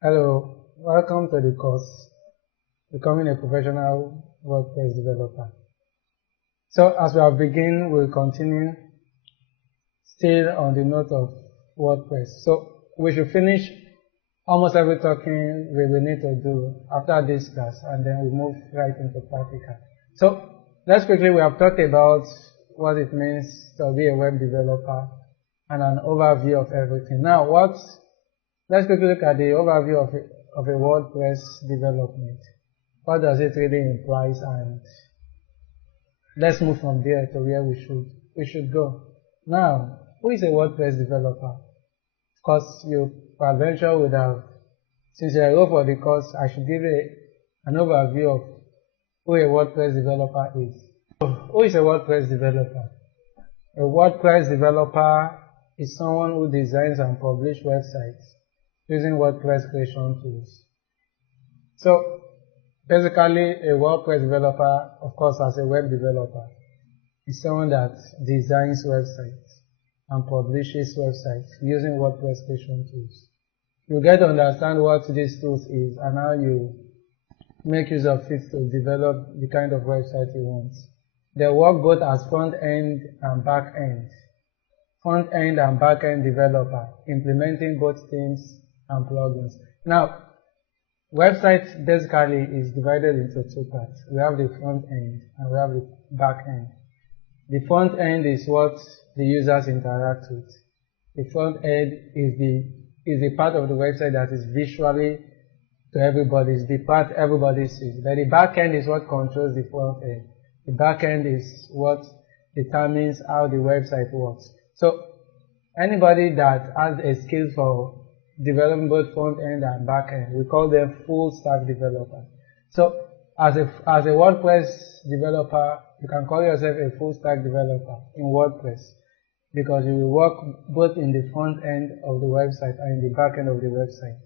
Hello, welcome to the course, Becoming a Professional WordPress Developer. So as we have begun, we'll continue still on the note of WordPress. So we should finish almost every talking we will need to do after this class, and then we move right into practical. So let's quickly, we have talked about what it means to be a web developer and an overview of everything. Now let's quickly look at the overview of a WordPress development. What does it really imply, and let's move from there to where we should go. Now, who is a WordPress developer? Of course, you peradventure would have, since you go for the course, I should give you an overview of who a WordPress developer is. So, who is a WordPress developer? A WordPress developer is someone who designs and publishes websites using WordPress creation tools. So, basically, a WordPress developer, of course, as a web developer, is someone that designs websites and publishes websites using WordPress creation tools. You get to understand what these tools is and how you make use of it to develop the kind of website you want. They work both as front-end and back-end. Front-end and back-end developer, implementing both themes and plugins. Now, website basically is divided into two parts. We have the front end and we have the back end. The front end is what the users interact with. The front end is the part of the website that is visually to everybody. It's the part everybody sees. But the back end is what controls the front end. The back end is what determines how the website works. So anybody that has a skill for developing both front end and back end, we call them full stack developer. So as a WordPress developer, you can call yourself a full stack developer in WordPress because you will work both in the front end of the website and in the back end of the website.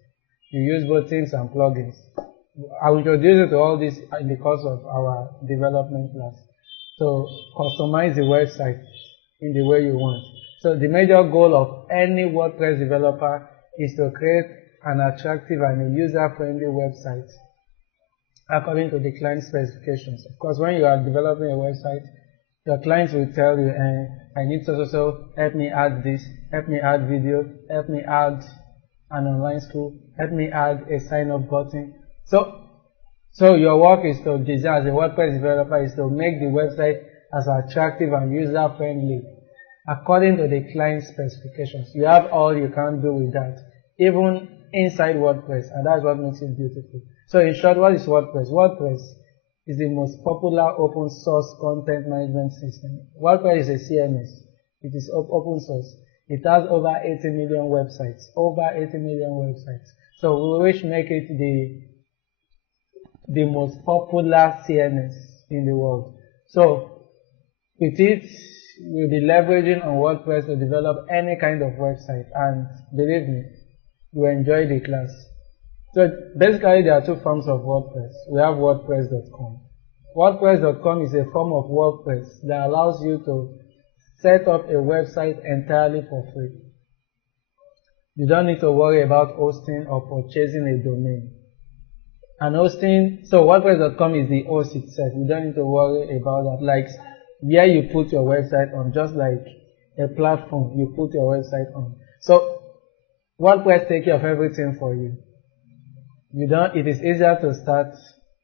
You use both themes and plugins. I will introduce you to all this in the course of our development class. So customize the website in the way you want. So the major goal of any WordPress developer is to create an attractive and a user-friendly website according to the client specifications. Of course, when you are developing a website, your clients will tell you, I need so help me add this, help me add video, help me add an online school, help me add a sign-up button. So your work is to design, as a WordPress developer, is to make the website as attractive and user-friendly according to the client specifications. You have all you can do with that, even inside WordPress, and that's what makes it beautiful. So in short, what is WordPress? WordPress is the most popular open source content management system. WordPress is a CMS. It is open source. It has over 80 million websites. Over 80 million websites. So we wish make it the most popular CMS in the world. So with it, we'll be leveraging on WordPress to develop any kind of website, and believe me, you enjoy the class. So basically there are two forms of WordPress. We have WordPress.com. WordPress.com is a form of WordPress that allows you to set up a website entirely for free. You don't need to worry about hosting or purchasing a domain. And hosting, so WordPress.com is the host itself. You don't need to worry about that. Like where you put your website on, just like a platform you put your website on. So WordPress takes care of everything for you. It is easier to start,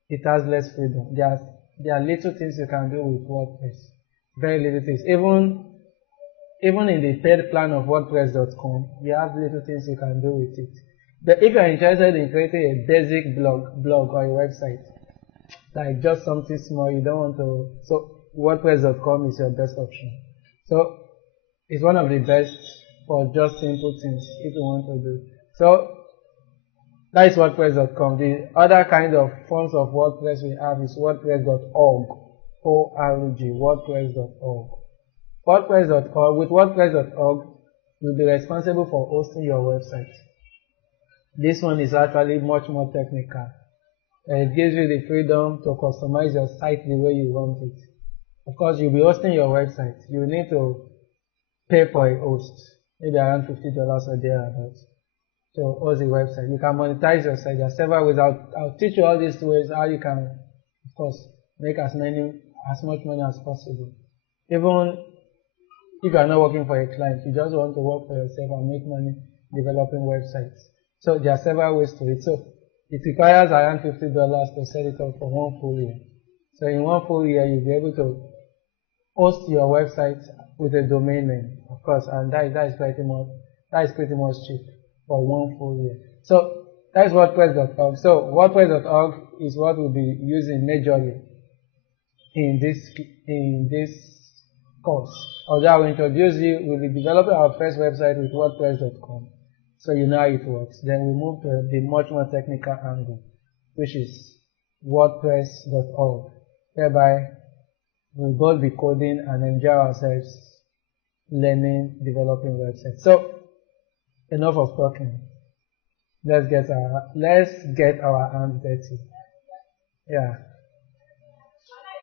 it has less freedom. There are little things you can do with WordPress. Very little things. Even in the paid plan of WordPress.com, you have little things you can do with it. But if you are interested in creating a basic blog or a website, like just something small, you don't want to, so WordPress.com is your best option. So it's one of the best for just simple things if you want to do. So that is WordPress.com. The other kind of forms of WordPress we have is WordPress.org. O-R-G, WordPress.org. WordPress.org. With WordPress.org, you'll be responsible for hosting your website. This one is actually much more technical. It gives you the freedom to customize your site the way you want it. Of course, you'll be hosting your website. You need to pay for a host, maybe around $50 or thereabouts. to host a website. You can monetize your site. There are several ways. I'll teach you all these ways how you can, of course, make as much money as possible. Even if you are not working for a client, you just want to work for yourself and make money developing websites. So there are several ways to it. So it requires around $50 to set it up for 1 full year. So in 1 full year, you'll be able to host your website with a domain name, of course, and that is pretty much cheap for 1 full year. So that is WordPress.org. So WordPress.org is what we'll be using majorly in this course. Although I will introduce you, we'll be developing our first website with WordPress.com, so you know how it works. Then we move to the much more technical angle, which is WordPress.org, whereby we'll both be coding and enjoy ourselves learning, developing websites. So enough of talking. Let's get our hands dirty. Yeah.